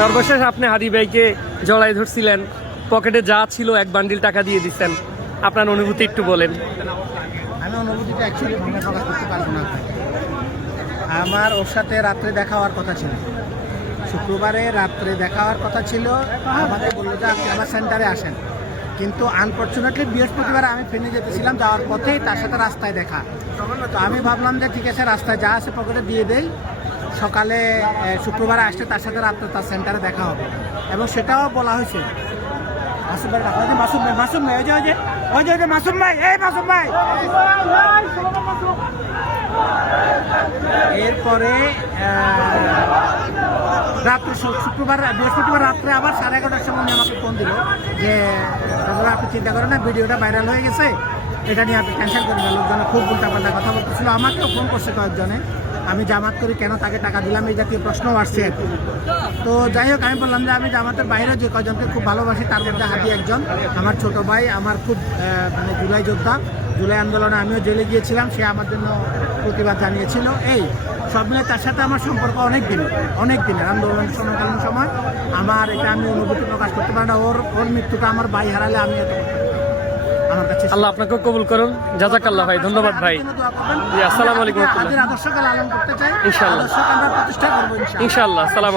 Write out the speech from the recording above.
সর্বশেষ আপনি হাদি ভাইকে জড়াই ধরছিলেন, পকেটে যা ছিল এক বান্ডিল টাকা দিয়ে দিচ্ছেন, আপনার অনুভূতি একটু বলেন। আমি অনুভূতিটা অ্যাকচুয়ালি ভাবে প্রকাশ করতে পারবো না। আমার ওর সাথে রাত্রে দেখা হওয়ার কথা ছিল, শুক্রবারে রাত্রে দেখা হওয়ার কথা ছিল। আমাকে বললো যে আপনি আমার সেন্টারে আসেন, কিন্তু আনফর্চুনেটলি বৃহস্পতিবার আমি ফেনে যেতেছিলাম, যাওয়ার পথেই তার সাথে রাস্তায় দেখা। তো আমি ভাবলাম যে ঠিক আছে, রাস্তায় যা আছে পকেটে দিয়ে দেই, সকালে শুক্রবারে আসলে তার সাথে রাত্রে তার সেন্টারে দেখা হবে। এবং সেটাও বলা হয়েছে। মাসুম ভাই ডাকা, মাসুম ভাই, মাসুম ভাই, ওই যে মাসুম ভাই, এই মাসুম ভাই। এরপরে রাত্রে বৃহস্পতিবার রাত্রে আবার 11:30টার সময় উনি আমাকে ফোন দিল যে দাদা আপনি চিন্তা করেন না, ভিডিওটা ভাইরাল হয়ে গেছে, এটা নিয়ে আপনি ক্যান্সেল করে দেন। লোকজনে খুব উল্টাপাল্টা কথা বলতেছিল, আমাকেও ফোন করছে কয়েকজনে, আমি জামাত করি কেন তাকে টাকা দিলাম, এই জাতীয় প্রশ্ন আসছে। তো যাই হোক, আমি বললাম যে আমি জামাতের বাইরে যে কয়জনকে খুব ভালোবাসি, তার মধ্যে হাদি একজন, আমার ছোট ভাই, আমার খুব মানে জুলাই যোদ্ধা। জুলাই আন্দোলনে আমিও জেলে গিয়েছিলাম, সে আমার জন্য প্রতিবাদ জানিয়েছিল। এই সব মিলে তার সাথে আমার সম্পর্ক অনেক দিনের আন্দোলন সময়কালীন সময়। আমার এটা আমি অনুভূতি প্রকাশ করতে পারি না। ওর মৃত্যুটা আমার ভাই হারালে আমি আমার কাছে। আল্লাহ আপনাকে কবুল করুন। জাযাকাল্লাহ ভাই, ধন্যবাদ ভাই। জি, আসসালামু আলাইকুম। আদর্শকে লালন করতে চাই, ইনশাআল্লাহ আদর্শকে আমরা প্রতিষ্ঠা করবো ইনশাআল্লাহ। আসসালামু আলাইকুম।